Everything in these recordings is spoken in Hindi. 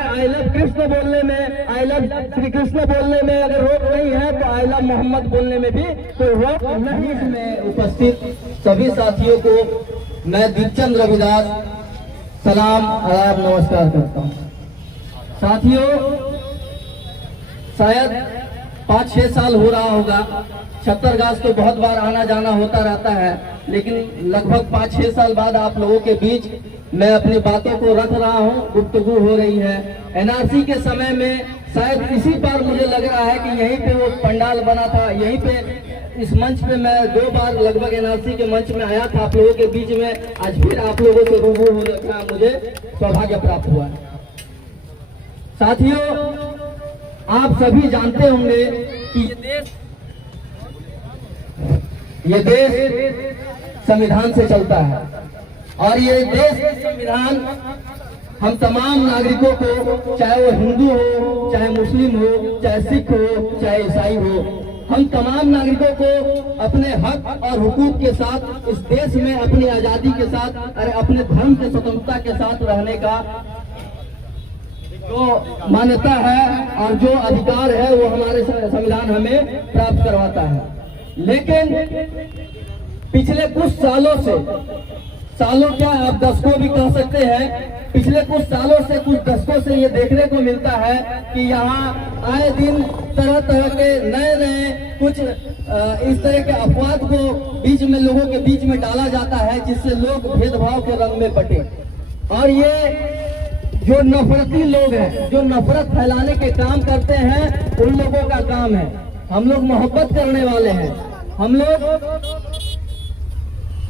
आई लव कृष्ण बोलने में, आई लव श्री कृष्ण बोलने में अगर रोक नहीं है तो आई लव मोहम्मद बोलने में भी कोई रोक नहीं। में उपस्थित सभी साथियों को मैं दीपचंद रविदास सलाम आदाब नमस्कार करता हूँ। साथियों, शायद 5-6 साल हो रहा होगा, छत्तरगाछ तो बहुत बार आना जाना होता रहता है, लेकिन लगभग 5-6 साल बाद आप लोगों के बीच मैं अपनी बातों को रख रहा हूँ, गुफ्तगू हो रही है। एनआरसी के समय में शायद इसी बार मुझे लग रहा है कि यहीं पे वो पंडाल बना था, यहीं पे इस मंच पे मैं 2 बार लगभग एनआरसी के मंच में आया था आप लोगों के बीच में। आज फिर आप लोगों से रूबरू हो रखा मुझे सौभाग्य प्राप्त हुआ है। साथियों, आप सभी जानते होंगे कि ये देश संविधान से चलता है और ये देश संविधान हम तमाम नागरिकों को, चाहे वो हिंदू हो, चाहे मुस्लिम हो, चाहे सिख हो, चाहे ईसाई हो, हम तमाम नागरिकों को अपने हक और हुकूक के साथ इस देश में अपनी आजादी के साथ, अरे अपने धर्म के स्वतंत्रता के साथ रहने का जो मान्यता है और जो अधिकार है वो हमारे संविधान हमें प्राप्त करवाता है। लेकिन पिछले कुछ सालों क्या आप दशकों भी कह सकते हैं, पिछले कुछ सालों से, कुछ दशकों से ये देखने को मिलता है कि यहाँ आए दिन तरह तरह के नए कुछ इस तरह के अपवाद को बीच में लोगों के बीच में डाला जाता है, जिससे लोग भेदभाव के रंग में बटे। और ये जो नफरती लोग हैं, जो नफरत फैलाने के काम करते हैं, उन लोगों का काम है। हम लोग मोहब्बत करने वाले हैं, हम लोग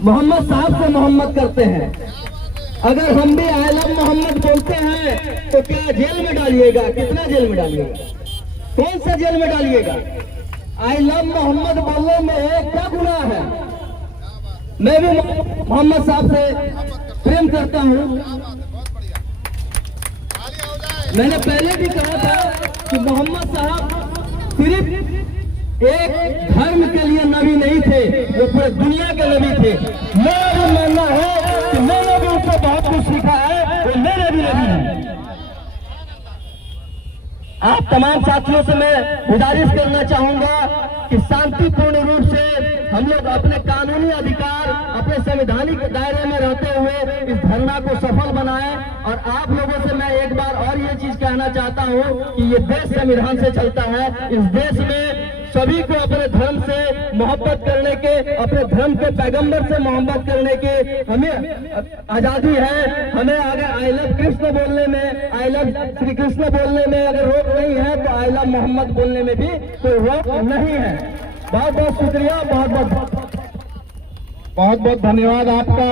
मोहम्मद साहब से मोहब्बत करते हैं। अगर हम भी आई लव मोहम्मद बोलते हैं तो क्या जेल में डालिएगा? कितना जेल में डालिएगा? कौन सा जेल में डालिएगा? आई लव मोहम्मद बोलने में क्या गुनाह है? मैं भी मोहम्मद साहब से प्रेम करता हूँ। मैंने पहले भी कहा था कि मोहम्मद साहब सिर्फ एक धर्म के लिए नबी नहीं थे, वो पूरे दुनिया के नबी थे। मेरा मानना है कि मैंने भी उससे बहुत कुछ सीखा है, वो मेरे भी नबी हैं। आप तमाम साथियों से मैं गुजारिश करना चाहूंगा कि शांतिपूर्ण रूप से हम लोग अपने कानूनी अधिकार, अपने संवैधानिक दायरे में रहते हुए इस धरना को सफल बनाएं। और आप लोगों से मैं एक बार और ये चीज कहना चाहता हूँ कि ये देश संविधान से चलता है। इस देश में सभी को अपने धर्म से मोहब्बत करने के, अपने धर्म के पैगंबर से मोहब्बत करने के हमें आजादी है। हमें अगर आई लव कृष्ण बोलने में, आई लव श्री कृष्ण बोलने में अगर रोक नहीं है तो आई लव मोहम्मद बोलने में भी कोई रोक नहीं है। बहुत बहुत शुक्रिया, बहुत बहुत धन्यवाद आपका।